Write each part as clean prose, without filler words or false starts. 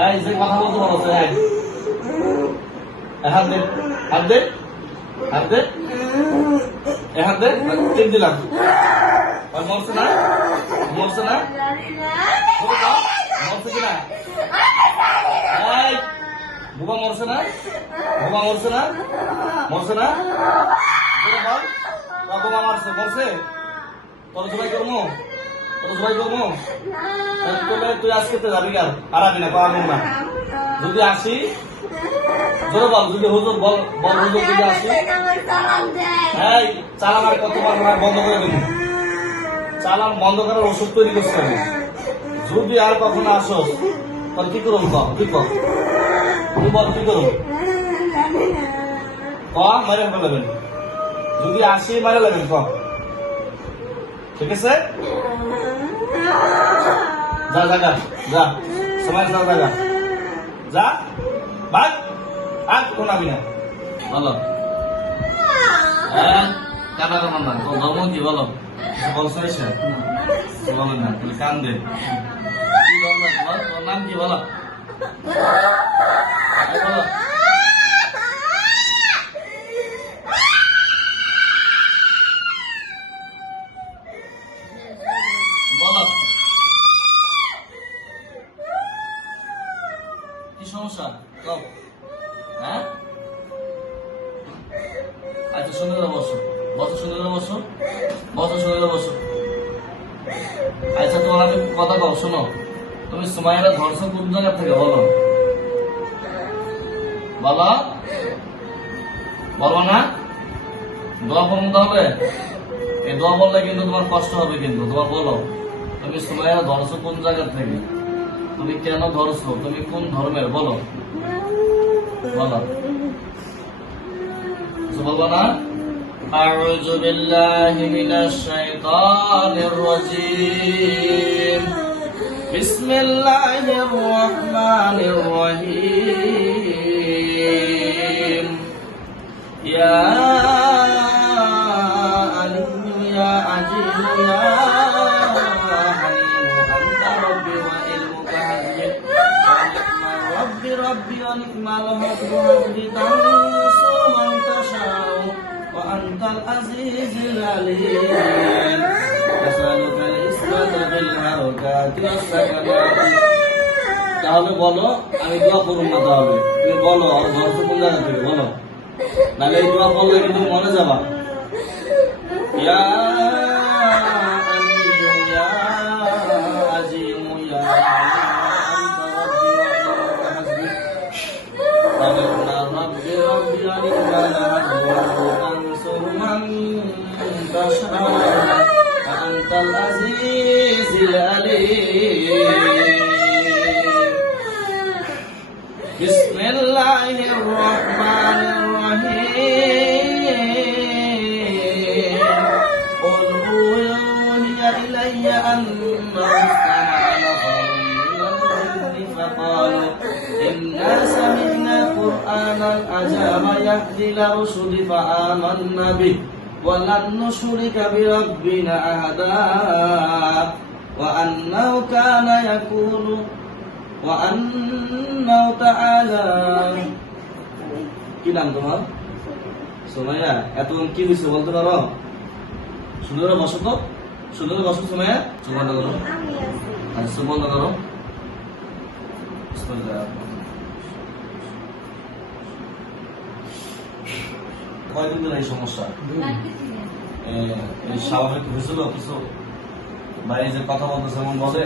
এই যে কথা বলতে পারো হাত দে হাত দে হাত দে হাত দে টিপ দিলাম মরছে না মরছে না মরছে কিনা বুবা মরছে না বুবা মরছে না মরছে না বুবা মারছে মরছে তোর জবাই করবো তোর জবাই করবো তুই আজকে তো যাবি আর আবি না পারবো না যদি আসি জোরে বল যদি হুজুর বল বল হুজুর যদি আসি এই চালান আর কতবার বন্ধ করে দেবো চালান বন্ধ করার ওষুধ তৈরি করতে হবে যদি আর কখনো আসো তোর কি করুন তুই কর তুই বল কি করুন মারে ফেলাবেন যদি আসি মারে লাগবেন ঠিক আছে যা যা যা সময় যা যা যা ভাগ আর কোন আবি না বলো কাটা কামান না তোর ধর্ম কি বলো বলছো এসে বলো না তুমি কান দে তোর নাম কি বলো বলো বলো কি সমস্যা কও হ্যাঁ আচ্ছা সুন্দর বসো বসো সুন্দর বসো বসো সুন্দর বসো আচ্ছা তোমার আমি কথা কও শোনো তুমি সুমাইয়ারা ধরছো কোন জায়গা থেকে বলো বলো বলো না দোয়া পড়তে হবে এই দোয়া বললে কিন্তু তোমার কষ্ট হবে কিন্তু তোমার বলো তুমি সুমাইয়ারা ধরছো কোন জায়গা থেকে তুমি কেন ধরছো তুমি কোন ধর্মের বলো বলো বলবো না أعوذ بالله من الشيطان الرجيم بسم الله الرحمن الرحيم يا عليم يا عجيب يا حليم أنت ربي وعلمك هدي ربي ونعم الوكيل تنصر من تشاء وأنت العزيز العليم أسألك الإسمة بالحركات والسكنات তাহলে বলো আমি দোয়া করুন না তাহলে তুমি বলো ধরছো কোন জায়গা থেকে বলো নাহলে এই দোয়া বললে কিন্তু মনে যাবা ইয়া আলিয়ু ইয়া আজিমু ইয়া أنت العزيز العليم بسم الله الرحمن الرحيم قل أوحي إلي أنه استمع نفر من الجن فقالوا إنا سمعنا قرآنا عجبا يهدي إلى الرشد فآمنا به ولن نشرك بربنا أحدا وأنه كان يقول وأنه تعالى কি নাম তোমার সুমাইয়া এতক্ষণ কি হয়েছে বলতে পারো সুন্দর বসো তো সুন্দর বসো সুমাইয়া চোখ বন্ধ করো আচ্ছা চোখ বন্ধ করো কয়দিন ধরে এই সমস্যা স্বাভাবিক হয়েছিল কিছু ভাই যে কথা বলতেছে এমন বলে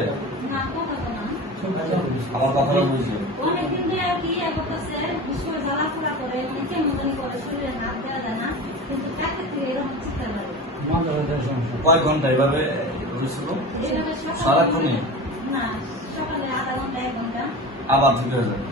আমার কথাটা বুঝছে কয় ঘন্টা এভাবে হয়েছিল সারাক্ষণে আবার ঠিক হয়ে যায়